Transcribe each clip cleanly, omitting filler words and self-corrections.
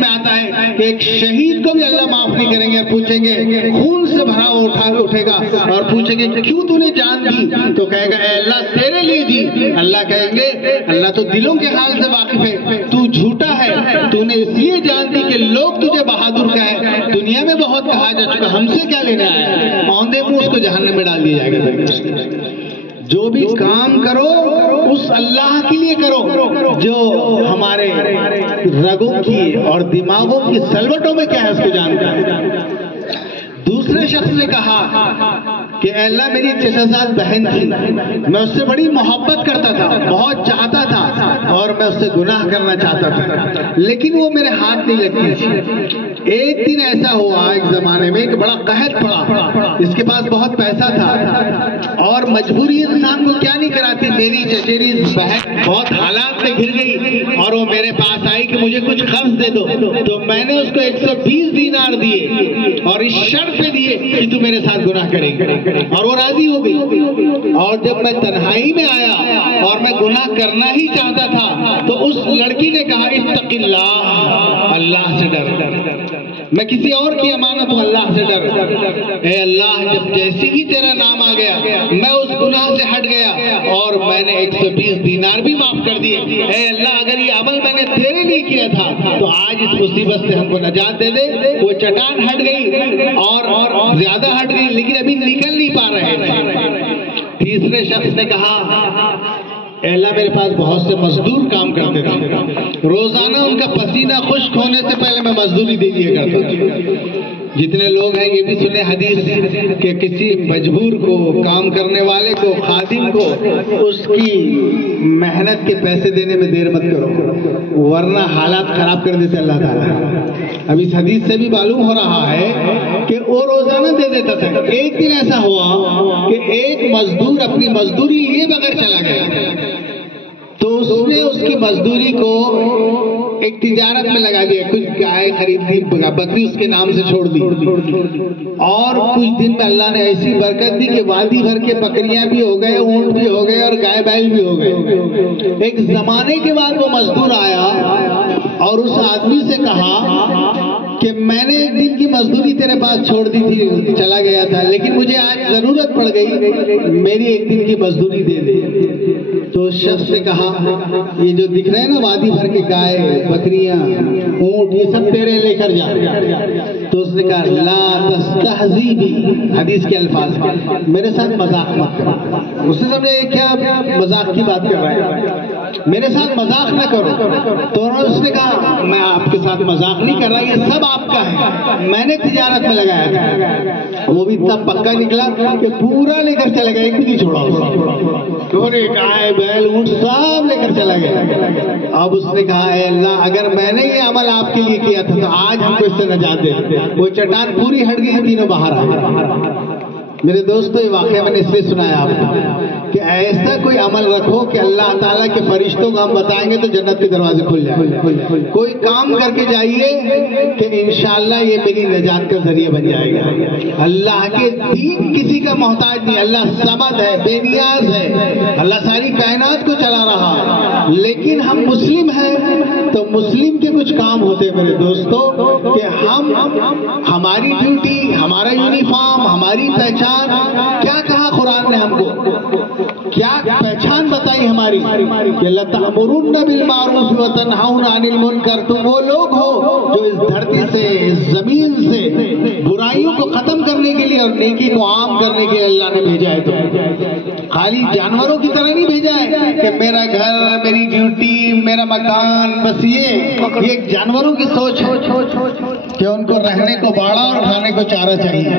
میں آتا ہے کہ ایک شہید کو بھی اللہ معاف نہیں کریں گے اور پوچھیں گے خون سے بھرا وہ اٹھے گا اور پوچھیں گے کیوں تو نے جان دی؟ تو کہے گا اے اللہ تیرے لیے دی۔ اللہ کہیں گے اللہ تو دلوں کے حال سے واقف ہے، تو جھوٹا ہے، تو نے اس لیے جان دی کہ لوگ تجھے بہادر کہیں، دنیا میں بہت کہا جا چکا، ہم سے کیا لینا ہے؟ اوندے منہ اس کو جہنم میں ڈال دیا جائے گا۔ جو بھی کام کرو اس اللہ کے لیے کرو جو ہمارے رگوں کی اور دماغوں کی سلوٹوں میں کیا ہے اس کو جانتا ہے۔ دوسرے شخص نے کہا کہ اے اللہ میری چچا زاد بہن تھی، میں اس سے بڑی محبت کرتا تھا، بہت چاہتا تھا اور میں اس سے گناہ کرنا چاہتا تھا لیکن وہ میرے ہاتھ نہیں لگتی تھی۔ ایک دن ایسا ہوا ایک زمانے میں کہ بڑا قحط پڑا، اس کے پاس بہت پیسہ تھا اور مجبوری انسان کو کیا نہیں کراتی، میری چچیری بہن بہت حالات میں گر گئی اور وہ میرے پاس آئی کہ مجھے کچھ قرض دے دو، تو میں نے اس کو 120 دینار دیے اور اس شرط پہ دیے کہ تو میرے ساتھ گناہ کرے گی، اور وہ راضی ہو گئی۔ اور جب میں تنہائی میں آیا اور میں گناہ کرنا ہی چاہتا تھا تو اس لڑکی نے کہا اتق اللہ، اللہ سے ڈر، میں کسی اور کی امانت ہوں، اللہ سے ڈر۔ اے اللہ جب جیسی ہی تیرا نام آ گیا میں اس گناہ سے ہٹ گیا اور میں نے 120 دینار بھی معاف کر دیے۔ اے اللہ اگر یہ عمل میں نے تیرے لیے کیا تھا تو آج اس مصیبت سے ہم کو نجات دے دے۔ وہ چٹان ہٹ گئی اور زیادہ ہٹ گئی لیکن ابھی نکل نہیں پا رہے تھے۔ تیسرے شخص نے کہا اے اللہ میرے پاس بہت سے مزدور کام کرتے تھے، روزانہ ان کا پسینہ خشک ہونے سے پہلے میں مزدوری دے دیا کرتا تھا۔ جتنے لوگ ہیں یہ بھی سنے حدیث کہ کسی مجبور کو، کام کرنے والے کو، خادم کو اس کی محنت کے پیسے دینے میں دیر مت کرو ورنہ حالات خراب کر دیتے اللہ تعالیٰ۔ اب اس حدیث سے بھی معلوم ہو رہا ہے کہ وہ روزانہ دے دیتا تھا۔ ایک دن ایسا ہوا کہ ایک مزدور اپنی مزدوری لیے بغیر چلا گیا تو اس نے اس کی مزدوری کو ایک تجارت میں لگا دیا، کچھ گائے خرید دی، بکری اس کے نام سے چھوڑ دی اور کچھ دن میں اللہ نے ایسی برکت دی کہ وادی بھر کے بکریاں بھی ہو گئے، اونٹ بھی ہو گئے اور گائے بیل بھی ہو گئے۔ ایک زمانے کے بعد وہ مزدور آیا اور اس آدمی سے کہا کہ میں نے ایک دن کی مزدوری تیرے پاس چھوڑ دی تھی، چلا گیا تھا لیکن مجھے آج ضرورت پڑ گئی، میری ایک دن کی مزدوری دے دے۔ تو اس شخص نے کہا یہ جو دکھ رہے ہیں نا وادی بھر کے گائے، بکریاں، اونٹ، یہ سب تیرے لے کر جا۔ تو اس نے کہا لا تستہزی بی، حدیث کے الفاظ میرے ساتھ مذاق مت کرو۔ اس نے سمجھا یہ کیا مذاق کی بات کر رہا ہے، میرے ساتھ مذاق نہ کرو۔ تو اس نے کہا میں آپ کے ساتھ مذاق نہیں کر رہا، یہ سب آپ کا ہے، میں نے تجارت میں لگایا تھا۔ وہ بھی تب پکا نکلا کہ پورا لے کر چلے گئے، ایک بھی نہیں چھوڑا اس نے، گائے بیل اونٹ سب لے کر چلا گیا۔ اب اس نے کہا اے اللہ اگر میں نے یہ عمل آپ کے لیے کیا تھا تو آج ہم کو اس سے نجات دے۔ وہ چٹان پوری ہٹ گئی، تینوں باہر آئے۔ میرے دوستو یہ واقعہ میں نے اس لیے سنایا آپ کو کہ ایسا کوئی عمل رکھو کہ اللہ تعالیٰ کے فرشتوں کو ہم بتائیں گے تو جنت کے دروازے کھل جائیں۔ کوئی کام کر کے جائیے کہ انشاءاللہ یہ میری نجات کا ذریعہ بن جائے گا۔ اللہ کے دین کسی کا محتاج نہیں، اللہ صمد ہے، بے نیاز ہے، اللہ ساری کائنات کو چلا رہا ہے، لیکن ہم مسلم ہیں تو مسلم کے کچھ کام ہوتے میرے دوستو کہ ہم ہماری ڈیوٹی، ہمارا یونیفارم، ہماری پہچان، کیا کہا قرآن نے ہم کو، کیا پہچان بتائی ہماری کہ لَتَأْمُرُنَّ بِالْمَعْرُوفِ وَتَنْهَوْنَ عَنِ الْمُنْكَرِ، تم وہ لوگ ہو جو اس دھرتی سے، اس زمین سے برائیوں کو ختم کرنے کے لیے اور نیکی کو عام کرنے کے لیے اللہ نے بھیجا ہے۔ تم خالی جانوروں کی طرح نہیں بھیجا ہے کہ میرا گھر، میری ڈیوٹی، میرا مکان، بس یہ جانوروں کی سوچ ہے کہ ان کو رہنے کو باڑا اور کھانے کو چارہ چاہیے۔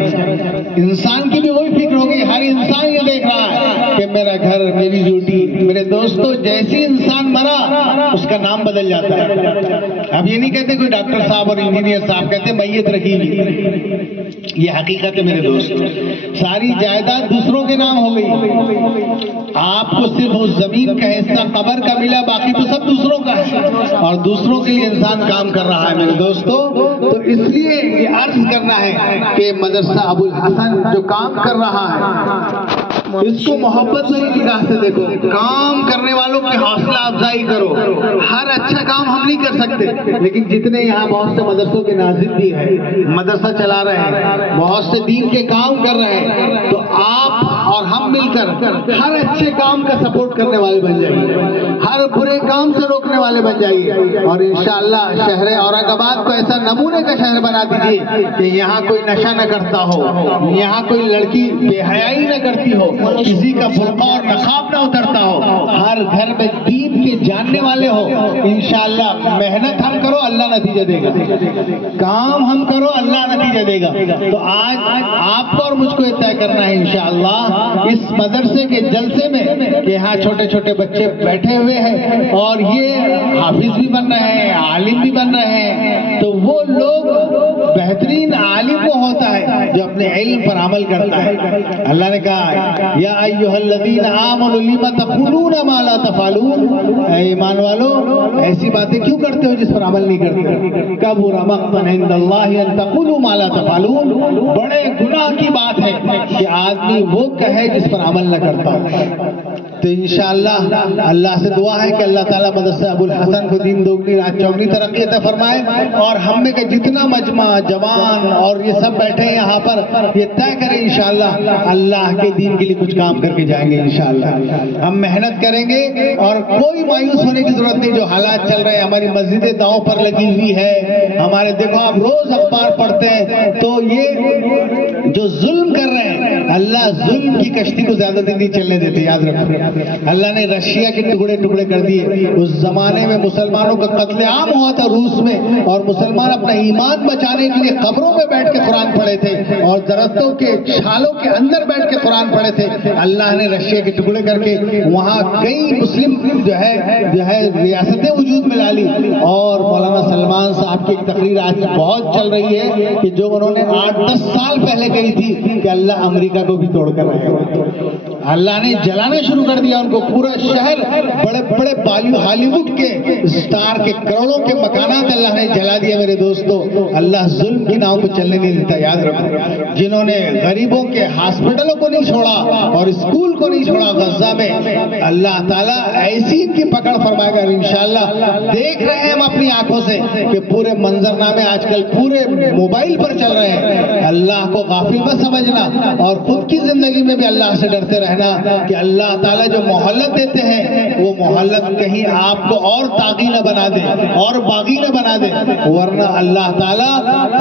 انسان کی بھی وہی فکر ہوگی، ہر انسان یہ دیکھ رہا ہے کہ میرا گھر، میری ڈیوٹی۔ میرے دوستو جیسے انسان مرا اس کا نام بدل جاتا ہے۔ اب یہ نہیں کہتے کوئی ڈاکٹر صاحب اور انجینئر صاحب، کہتے میت رکھی ہوئی۔ یہ حقیقت ہے میرے دوست، ساری جائیداد دوسروں کے نام ہو گئی، آپ کو صرف اس زمین کا حصہ قبر کا ملا، باقی تو سب دوسروں کا ہے اور دوسروں کے لیے انسان کام کر رہا ہے میرے دوستو۔ تو اس لیے یہ عرض کرنا ہے کہ مدرسہ ابو الحسن جو کام کر رہا ہے اس کو محبت بھری نگاہ سے دیکھو، کام کرنے والوں کی حوصلہ افزائی کرو۔ ہر اچھا کام ہم نہیں کر سکتے، لیکن جتنے یہاں بہت سے مدرسوں کے ناظرین بھی ہیں، مدرسہ چلا رہے ہیں، بہت سے دین کے کام کر رہے ہیں، تو آپ اور ہم مل کر ہر اچھے کام کا سپورٹ کرنے والے بن جائیے، ہر برے کام سے روکنے والے بن جائیے، اور انشاءاللہ شہر اورنگ آباد کو ایسا نمونے کا شہر بنا دیجیے کہ یہاں کوئی نشہ نہ کرتا ہو، یہاں کوئی لڑکی بے حیائی نہ کرتی ہو، کسی کا برقع اور نقاب نہ اترتا ہو، ہر گھر میں دین کے جاننے والے ہو۔ انشاءاللہ محنت ہم کرو، اللہ نتیجہ دے گا، کام ہم کرو، اللہ نتیجہ دے گا۔ تو آج آپ کو اور مجھ کو یہ طے کرنا ہے انشاءاللہ اس مدرسے کے جلسے میں کہ یہاں چھوٹے چھوٹے بچے بیٹھے ہوئے ہیں اور یہ حافظ بھی بن رہے ہیں، عالم بھی بن رہے ہیں، تو وہ لوگ بہترین عالم وہ ہوتا ہے جو اپنے علم پر عمل کرتا ہے۔ اللہ نے کہا یا ایھا الذین آمنوا لم تقولون ما لا تفعلون، اے ایمان والو ایسی باتیں کیوں کرتے ہو جس پر عمل نہیں کرتے؟ کبر مقتا عند اللہ ان تقولوا ما لا تفعلون، بڑے گناہ کی بات ہے کہ آدمی وہ کہے جس پر عمل نہ کرتا۔ تو انشاءاللہ اللہ سے دعا ہے کہ اللہ تعالیٰ مدرسہ ابو الحسن کو دین دوگنی رات چوگنی ترقی عطا فرمائے، اور ہم میں کہ جتنا مجمع جوان اور یہ سب بیٹھے ہیں یہاں پر یہ طے کریں انشاءاللہ اللہ کے دین کے لیے کچھ کام کر کے جائیں گے انشاءاللہ۔ ہم محنت کریں گے اور کوئی مایوس ہونے کی ضرورت نہیں۔ جو حالات چل رہے ہیں، ہماری مسجدیں داؤں پر لگی ہوئی ہے، ہمارے دیکھو آپ روز اخبار پڑھتے ہیں، تو یہ جو ظلم کر رہے ہیں اللہ ظلم کی کشتی کو زیادہ دن نہیں چلنے دیتے، یاد رکھو۔ اللہ نے رشیا کے ٹکڑے ٹکڑے کر دیے۔ اس زمانے میں مسلمانوں کا قتل عام ہوا تھا روس میں، اور مسلمان اپنا ایمان بچانے کے لیے قبروں میں بیٹھ کے قرآن پڑھے تھے اور درختوں کے چھالوں کے اندر بیٹھ کے قرآن پڑھے تھے۔ اللہ نے رشیا کے ٹکڑے کر کے وہاں کئی مسلم جو ہے ریاستیں وجود میں لا لی، اور مولانا سلمان صاحب کی ایک تقریر آج بہت چل رہی ہے کہ جو انہوں نے 8-10 سال پہلے کہی تھی کہ اللہ امریکہ کو بھی توڑ کر رہے گا۔ اللہ نے جلانا شروع کر دیا ان کو، پورا شہر، بڑے بڑے ہالی ووڈ کے اسٹار کے کروڑوں کے مکانات اللہ نے جلا دیا۔ میرے دوستو اللہ ظلم کی ناؤ کو چلنے نہیں دیتا، یاد رکھو۔ جنہوں نے غریبوں کے ہاسپٹلوں کو نہیں چھوڑا اور اسکول کو نہیں چھوڑا غزہ میں، اللہ تعالیٰ ایسی ان کی پکڑ فرمائے گا انشاءاللہ۔ دیکھ رہے ہیں ہم اپنی آنکھوں سے کہ پورے منظرنامے آج کل پورے موبائل پر چل رہے ہیں۔ اللہ کو غافل مت سمجھنا، اور خود کی زندگی میں بھی اللہ سے ڈرتے رہنا کہ اللہ تعالیٰ جو مہلت دیتے ہیں وہ مہلت کہیں آپ کو اور طاغی نہ بنا دے اور باغی نہ بنا دے، ورنہ اللہ تعالیٰ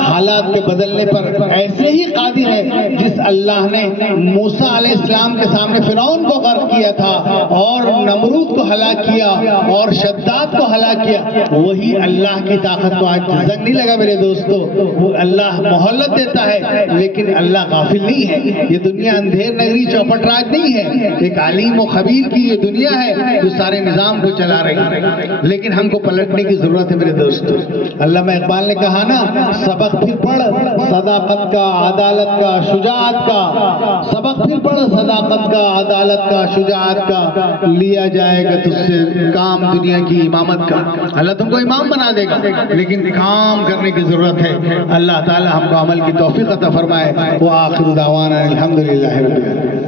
حالات کے بدلنے پر ایسے ہی قادر ہے۔ جس اللہ نے موسیٰ علیہ السلام کے سامنے فرعون کو غرق کیا تھا اور نمرود کو ہلاک کیا اور شداد کو ہلاک کیا، وہی اللہ کی طاقت کو آج زنگ نہیں لگا میرے دوستو۔ وہ اللہ مہلت دیتا ہے لیکن اللہ غافل نہیں ہے۔ یہ دنیا اندھیر نگری چوپٹ راج نہیں ہے، ایک علیم و خبیر کی یہ دنیا ہے جو سارے نظام کو چلا رہی ہے، لیکن ہم کو پلٹنے کی ضرورت ہے میرے دوستو۔ علامہ اقبال نے کہا نا، سبق پھر پڑھ صداقت کا، عدالت کا، شجاعت کا، سبق پھر پڑھ صداقت کا، عدالت کا، شجاعت کا، لیا جائے گا تجھ سے کام دنیا کی امامت کا۔ اللہ تم کو امام بنا دے گا لیکن کام کرنے کی ضرورت ہے۔ اللہ تعالی ہم کو عمل کی توفیق عطا فرمائے۔ وآخر دعوانا الحمدللہ رب العالمین۔